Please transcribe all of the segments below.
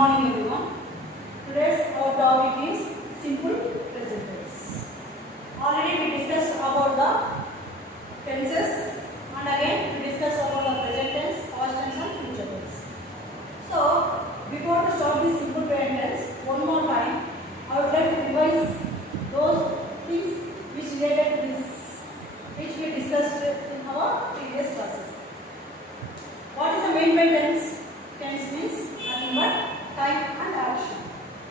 morning everyone. Today's our topic is simple present tense. Already we discussed about the tenses and again we discussed about the present tense, past tense and future tense. So before to start this simple present tense, one more time I would like to revise those things which related to this, which we discussed in our previous classes. What is the main by tense? Tense means nothing but time and action.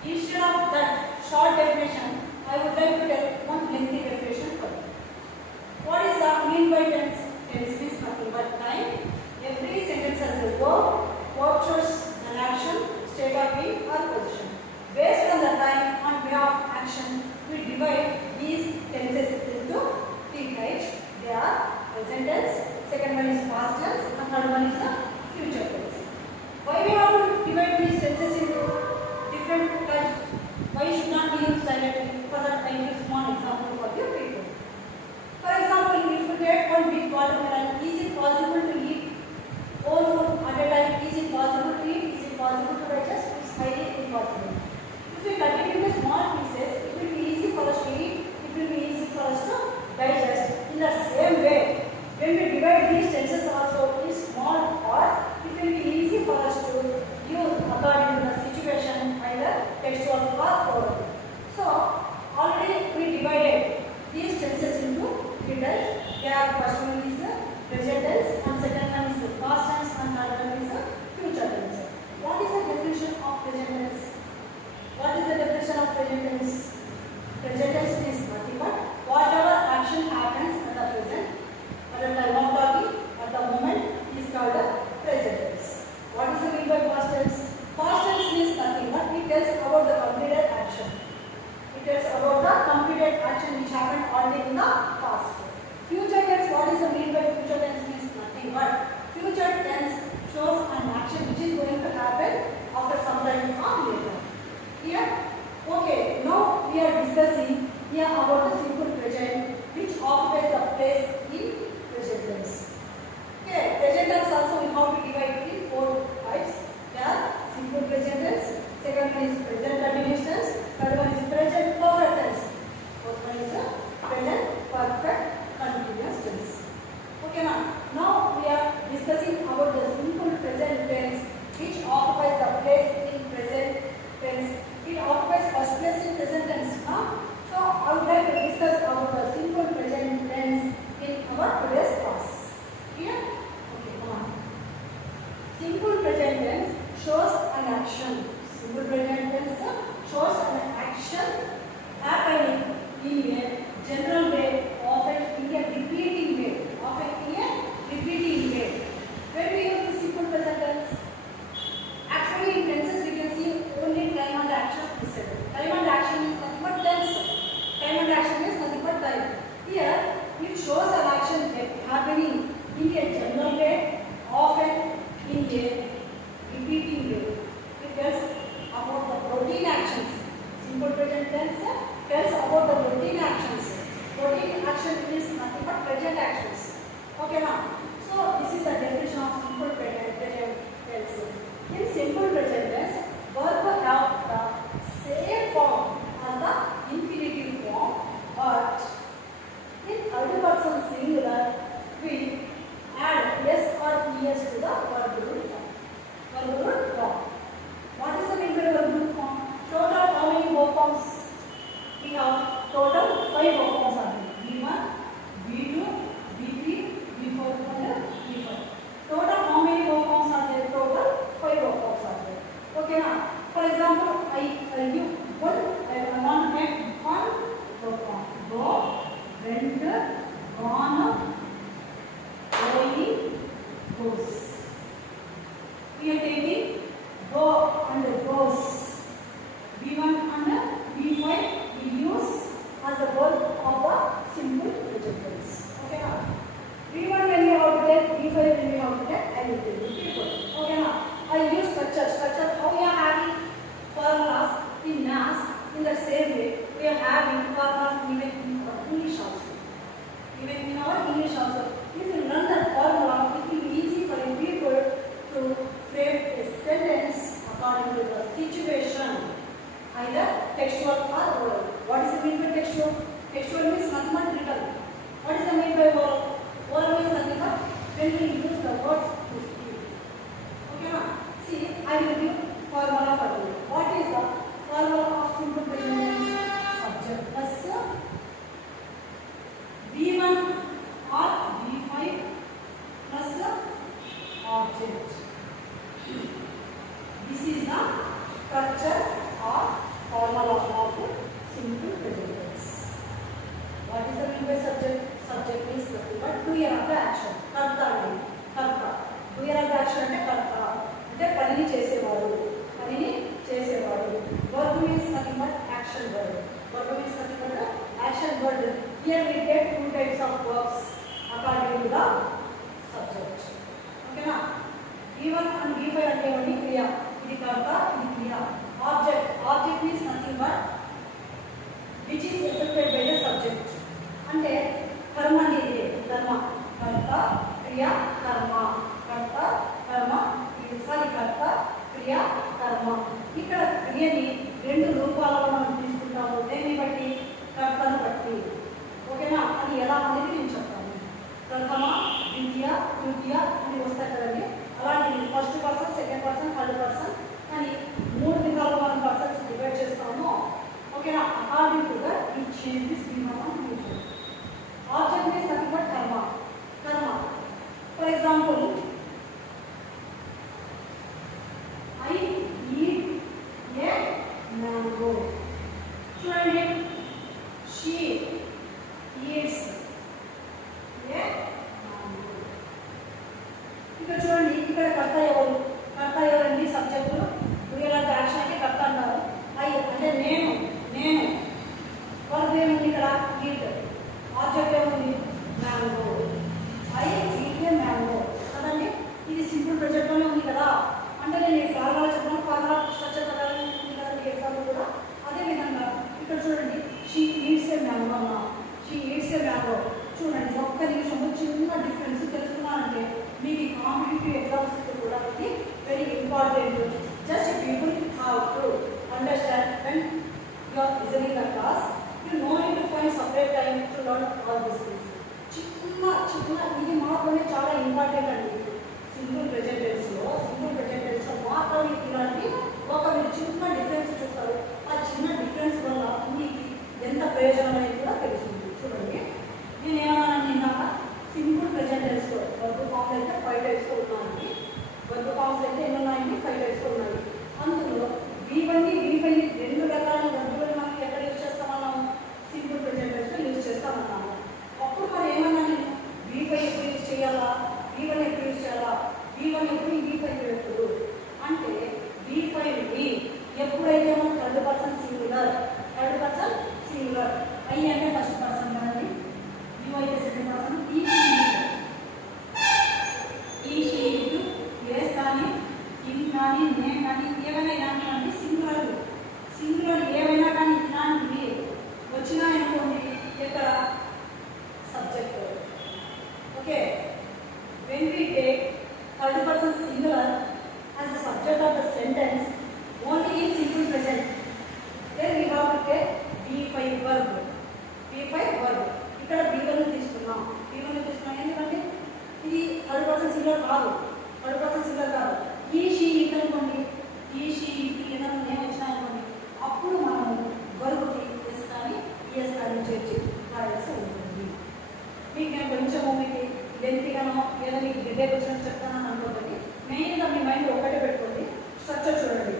Instead of that short definition, I would like to tell one lengthy definition for you. What is the mean by tense? Tense means nothing but time. Every sentence has a verb, verb choice an action, state of being or position. Based on the time and way of action, we divide these tenses into three types. They are present tense, second one is past tense, and third one is the future tense. Why we have to divide these tenses into different types? Why should not be used directly? For that I give small example for you people. For example, if you take one big watermelon, is it possible to eat all food at a time? Is it possible to eat? Is it possible to digest? It's highly impossible. If we cut it into small pieces, it will be easy for us to eat. It will be easy for us to digest. In the same way, when we divide these tenses also in small parts, it will be easy for us to use according to the situation, either textual or oral. So, already we divided these tenses into three types. They are first one is the present tense, and second one is the past tense, and third one is the future tense. What is the definition of present tense? What is the definition of present tense? Present tense is nothing but whatever action happens at the present, at the time of talking, at the moment, is called the present tense. What is the mean by past tense? Past tense means nothing but it tells about the completed action. It tells about the completed action which happened already in the past. Future tense, what is the mean by future tense means nothing but future tense shows an action which is going to happen after some time or later. Here, okay, now we are discussing here about the simple present which occupies the place in present tense. Okay, present tense also we have to divide in four types. They are simple present tense, second one is present continuous tense, third one is present perfect tense, fourth one is the present perfect continuous tense. Okay, now we are discussing about the simple present tense which occupies the place in present tense. It occupies first place in present tense. So I would like to discuss about the simple present tense in our today's class. Here, okay, come on. Simple present tense shows an action. Simple present tense shows an action happening in a general way, often in a repeating way. Often in a repeating way. When we use the simple present tense, actually in tenses we can see only time and action is said. Time and action is nothing but tense. Time and action is nothing but time. Here it shows an action happening in a general way, often in a repeating way. It tells about the routine actions. Simple present tense tells about the routine actions. Routine action is nothing but present actions. Okay now. So this is the definition of simple present tense. In simple present tense, verb have the same form as the infinitive form, but in third person singular, we add s or es to the verb root form. Verb root form. What is the mean by verb root form? Total how many verb forms? We have total 5 verb forms are there. V1, V2, V3, V4 and V5. Total how many verb forms are there? Total 5 verb forms are there. according to the situation, either textual or oral. What is the mean by textual? Textual means nothing but written. What is the mean by oral? Oral means nothing but when we use the words to speak. Okay, na? See, I will give formula for you. What is the formula of simple present tense? Subject plus V1 or V5 plus object. This is the structure or formula of simple present tense. What is the mean by subject? Subject means nothing but doer of the action. Karta ante karta. Doer of the action ante karta. Ante panini chesevaadu. Panini chesevaadu. Verb means nothing but action word. Verb means nothing but action word. Here we get two types of verbs according to the subject. Okay na? V1 and V5 ante only kriya. Idi karta, idi kriya. Object. Object means nothing but which is affected by the subject. అంటే కర్మ అనేది కర్మ కర్త క్రియ కర్మ కర్త కర్మ కర్త క్రియ కర్మ. ఇక్కడ క్రియని రెండు రూపాలలో మనం తీసుకుంటాము. దేన్ని బట్టి? కర్తను బట్టి. ఓకేనా? అది ఎలా అనేది నేను చెప్తాను. ప్రథమ ద్వితీయ తృతీయ అని వస్తాయి కదండి. అలాంటి first person, second person, third person అని మూడు విధాలుగా మనం పర్సన్స్ డివైడ్ చేస్తాము. ఓకేనా? అకార్డింగ్ టు దట్ ఈ changes object means nothing but karma. Karma. For example, I eat a mango. చూడండి, she eats a mango. ఇక్కడ చూడండి, ఇక్కడ కర్త ఎవరు? కర్త ఎవరండి? సబ్జెక్టు. రియల్ ఆఫ్ యాక్షన్ అంటే కర్త అంటారు. ఐ అంటే నేను. వర్బ్ ఏముంది ఇక్కడ? ఈట్. ఆబ్జెక్ట్ ఏముంది? Mango. I eat a mango కదండి. ఇది సింపుల్ ప్రెజెంట్లోనే ఉంది కదా. అంటే నేను ఈ ఫార్ములా చెప్పాను, ఫార్ములా స్ట్రక్చర్ కదండి ఎగ్జాంపుల్ కూడా. అదేవిధంగా ఇక్కడ చూడండి, షీ ఈట్స్ ఏ మ్యాంగో అన్న. షీ ఈట్స్ ఏ మ్యాంగో. చూడండి, ఒక్క నిమిషంలో చిన్న డిఫరెన్స్ తెలుసుకున్నానంటే మీకు ఈ కాంపిటేటివ్ ఎగ్జామ్స్ కూడా ఇది very important. Just people have to understand when you are listening the class. You no need to find separate time to learn all these things. చిన్న ఇది మాత్రమే చాలా ఇంపార్టెంట్ అండి. సింపుల్ ప్రెజెంట్ టెన్స్లో మాత్రమే ఇలాంటి ఒక మీరు చిన్న డిఫరెన్స్ చూస్తారు. ఆ చిన్న డిఫరెన్స్ వల్ల మీకు ఎంత ప్రయోజనం అనేది కూడా తెలుస్తుంది. చూడండి, నేను ఏమన్నాను నిన్నాక? సింపుల్ ప్రెజెంట్ టెన్స్లో వర్బ్ ఫామ్స్ అయితే 5 టైప్స్ ఉన్నాయండి. వర్బ్ ఫామ్స్ అయితే ఎన్ని ఉన్నాయండి? 5 టైప్స్ ఉన్నాయి. అందులో V1 V5 రెండు రకాల వర్బులు మనం ఎక్కడ యూజ్ చేస్తామన్నాము? సింపుల్ ప్రెజెంట్ టెన్స్లో యూజ్ చేస్తామన్నాము. అప్పుడు మనం ఏమన్నా నేను V5 ఎప్పుడు యూజ్ చేయాలా? V1 ఎప్పుడు యూజ్ చేయాలా? V1 ఎప్పుడు, V5 ఎప్పుడు అంటే V5ని ఎప్పుడైతే మనం థర్డ్ పర్సన్ సింగులర్ ఐ అంటే ఫస్ట్ పర్సన్ కదండి, యు అయితే సెకండ్ పర్సన్, ఈ షీట్ ఎస్ కానీ ఇన్ కానీ నేను కానీ ఏమైనా ఇలాంటివండి సింగులర్ ఏవైనా కానీ ఇలాంటివి వచ్చినాయనుకోండి ఇక్కడ subject. Okay, when we take third person singular as the subject of the sentence only in simple present, then we have to take V5 verb. ఇక్కడ V1 తీసుకున్నాం ఎందుకంటే ఇది థర్డ్ పర్సన్ సింగులర్ కాదు. ఈ షీ ఇట్ అనుకోండి, ఈ షీ ఇట్ ఏదైనా నేను వచ్చినాయనుకోండి, అప్పుడు మనము వర్బ్కి ఎస్ కానీ ఈఎస్ కానీ చేర్చి రాయాల్సి ఉంటుంది. మీకు నేను కొంచెము మీకు లెంతీగానో ఏదో మీకు డిటైల్ వచ్చినట్టు చెప్తానని అనుకోండి. మెయిన్గా మీ మైండ్ ఒకటే పెట్టుకోండి. స్ట్రక్చర్ చూడండి,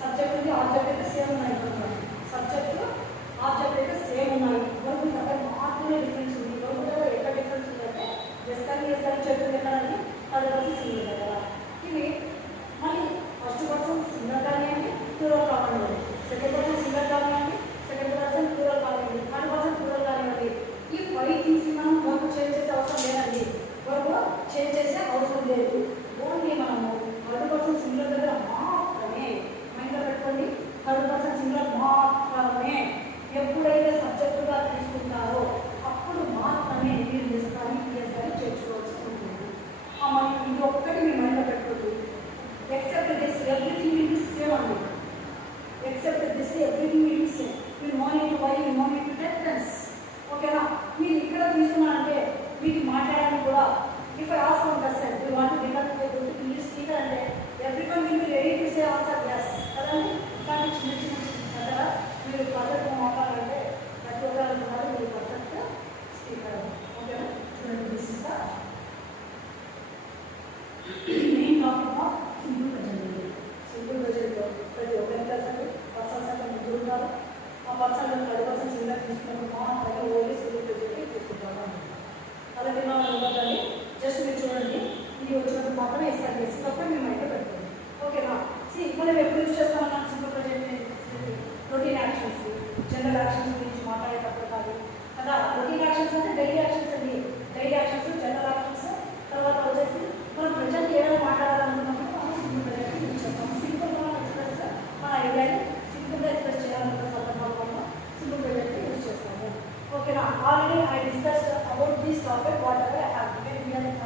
సబ్జెక్ట్ ఉంది, ఆబ్జెక్ట్ అయితే సేమ్ ఉన్నాయి అనుకుంటున్నాను. సబ్జెక్టు ఆబ్జెక్ట్ అయితే సేమ్ ఉన్నాయి. వర్బ్ దగ్గర మాత్రమే డిఫరెన్స్ ఉంది. వర్బ్ దగ్గర ఎక్కడ డిఫరెన్స్ ఉందంటే ఎస్ కానీ చెప్తుంది ఎక్కడండి? థర్డ్ పర్సన్ సింగులర్ దగ్గర. ఇవి మళ్ళీ ఫస్ట్ పర్సన్ సింగులర్ కానివ్వండి, ప్లూరల్ కానివ్వండి, సెకండ్ పర్సన్ సింగులర్ కానివ్వండి, సెకండ్ పర్సన్ ప్లూరల్ కానివ్వండి, థర్డ్ పర్సన్ ప్లూరల్ కానివ్వండి. ఈ 5 థింగ్స్ మనం వర్బ్ చేంజ్ చేసే అవసరం లేదండి. వర్బ్ చేంజ్ చేసే అవసరం లేదు. ఓన్లీ మనము థర్డ్ పర్సన్ సింగులర్ దగ్గర మాత్రమే మైండ్లో పెట్టుకోండి. థర్డ్ పర్సన్ సింగులర్ మాత్రమే ఎప్పుడైతే సబ్జెక్టుగా తీసుకుంటారో అప్పుడు మాత్రమే మీరు ఎస్ కానీ ఈఎస్ కానీ చేర్చుకోవాల్సి ఉంటుంది. మనకి ఇది ఒక్కటి మీ మైండ్లో పెట్టుకోండి. Except this everything will be same తీసుకున్నానంటే మీకు మాట్లాడడానికి కూడా if I ask one person you want to become a good English speaker అంటే everyone will be ready to say answer yes కదండి. కానీ చిన్న చిన్న కదా మీరు పర్ఫెక్ట్గా మాట్లాడాలంటే ప్రతి ఒక్కరు అనుకున్నారు మీరు పర్ఫెక్ట్ స్పీకర్. ఓకేనా? చూడండి, this is the main topic of simple present. Simple ప్రజెంట్లో ప్రతి ఒక్కరి కలిసి పర్సన్స్ అంటే ముగ్గురు ఉన్నారు. ఆ పర్సన్ 10% సింగర్ తీసుకున్నప్పుడు మాత్రమే ఓన్లీ సింగిల్ ప్రజెంట్ తీసుకుంటాము. అలాగే మనం ఇవ్వదండి, జస్ట్ మీరు చూడండి, ఇది వచ్చినప్పుడు మాత్రమే ఇస్తారు చేసినప్పుడు మేము అయితే పెట్టుకోండి. ఓకేనా? మనం ఎప్పుడు యూజ్ చేస్తామన్నా simple present routine actions, general actions గురించి మాట్లాడేటప్పుడు కాదు కదా. రొటీన్ యాక్షన్స్ అంటే డైలీ యాక్షన్స్ అండి. డైలీ యాక్షన్స్, జనరల్ యాక్షన్స్, తర్వాత వచ్చేసి మనం ప్రజెంట్ ఏమైనా మాట్లాడాలనుకున్నప్పుడు మనం సింపుల్ ప్రజెంట్ యూజ్ చేస్తాము. సింపుల్గా ఎక్స్ప్రెస్ మన ఐడియాని సింపుల్గా ఎక్స్ప్రెస్ చేయాలనుకున్న సందర్భంలో సింపుల్ ప్రజెంట్ యూజ్ చేస్తాము. ఓకేనా? Already I discussed about this topic what ever I have given here in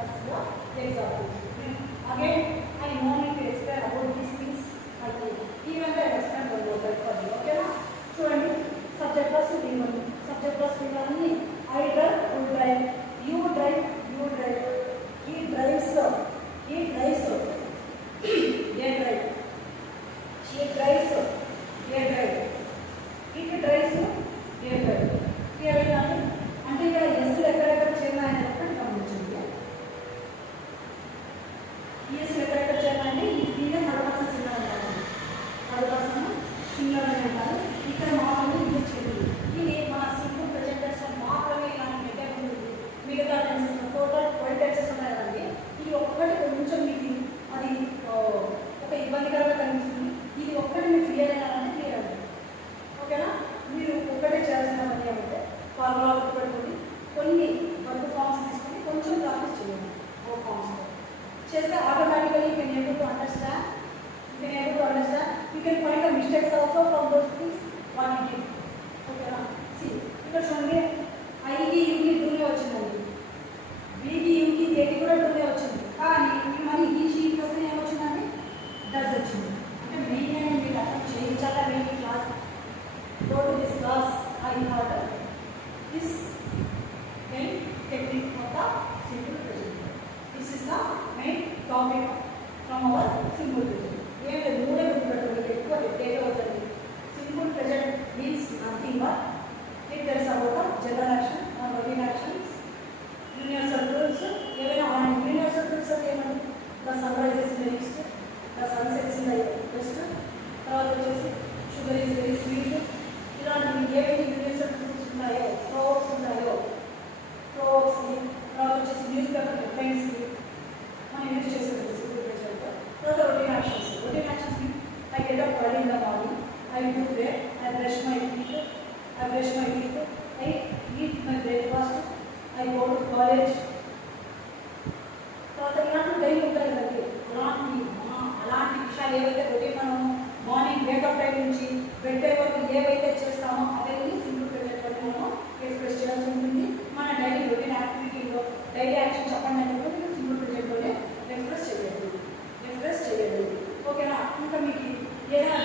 examples. Again, I no need to explain about these things. Even I explain one more time for you. Okay, na? చూడండి, subject plus V1. Subject plus V1 ni I drive, you drive, you drive, you drive. He drives, he drives. They drive. She drives, they drive. It drives, they drive. Here we are. అంటే ఇక్కడ ఎస్ ఎక్కడెక్కడ చేయాలని ఒకటి గమనించండి. ఈఎస్ ఎక్కడెక్కడ చేయాలంటే దీనే 100% సింగర్ అంటారు. 100% సింగర్ అని అంటారు. ఇక్కడ మాత్రమే యూజ్ చేయాలి. ఇది మన సింపుల్ ప్రెజెంటర్స్ మాత్రమే ఇలాంటి మెథడ్ ఉంటుంది. మిగతా టెన్సెస్ టోటల్ 12 టెన్సెస్ ఉన్నాయి కదండి. ఇది ఒక్కటి కొంచెం మీకు అది ఒక ఇబ్బందికరంగా కనిపిస్తుంది. ఇది ఒక్కటి మీకు క్లియర్ అయ్యాలంటే క్లియర్ అవుతుంది. ఓకేనా? మీరు ఒక్కటే చేయాల్సిన పని ఏమంటే ఫార్ములా పెట్టుకోండి, కొన్ని వర్క్ ఫార్మ్స్ తీసుకొని కొంచెం ప్రాక్టీస్ చేయండి. ఓ ఫార్మ్స్ చేస్తే automatically you can able to understand. You can find the mistakes also from those things what you did. ఓకేనా? సి ఇక్కడ చూడండి, ఐకి యూకి టూనే వచ్చిందండి, బీకి యూకి ఏకి కూడా టూనే వచ్చింది. కానీ మరి ఈ షీట్ వస్తే ఏమొచ్చిందండి? డస్ వచ్చింది. అంటే మెయిన్ అని మీరు అర్థం చేయించాలా main class go to this class I thought this main technique of the simple present. This is the main topic from our simple present. We have a mood ఎక్కువ డేటా అవుతుంది. Simple present means nothing but it tells about the general action or routine actions. Universal rules ఏవైనా universal rules అంటే ఏమంటే the sun rises in the east, the sun sets in the west, తర్వాత వచ్చేసి sugar is very sweet. ఇలాంటివి ఏవైతే universal rules ఉన్నాయో, ప్రోవర్బ్స్ ఉన్నాయో, ప్రోవర్బ్స్ని తర్వాత వచ్చేసి న్యూస్ పేపర్ హెడ్లైన్స్ని మనం యూజ్ చేసేది సింపుల్ ప్రెజెంట్. తర్వాత రొటీన్ యాక్షన్స్. రొటీన్ యాక్షన్స్ని I get up early in the morning, I do pray, I brush my teeth, I eat my breakfast, I go to college. తర్వాత ఇలాంటి డైలీ ఉంటాయి కదండి. అలాంటి విషయాలు ఏవైతే రొటీన్ మనం మార్నింగ్ వేకప్ టైం నుంచి బెడ్ టైం వరకు ఏవైతే చేస్తామో అవన్నీ సింపుల్ ప్రెజెంట్ మనం ఎక్స్ప్రెస్ చేయాల్సి ఉంటుంది. మన డైలీ రొటీన్ యాక్టివిటీలో డైలీ యాక్షన్ చెప్పండి అంటే సింపుల్ ప్రెజెంట్లోనే ఎక్స్ప్రెస్ చేయాలి. ఓకేనా? ఇంకా మీకు ఏదైనా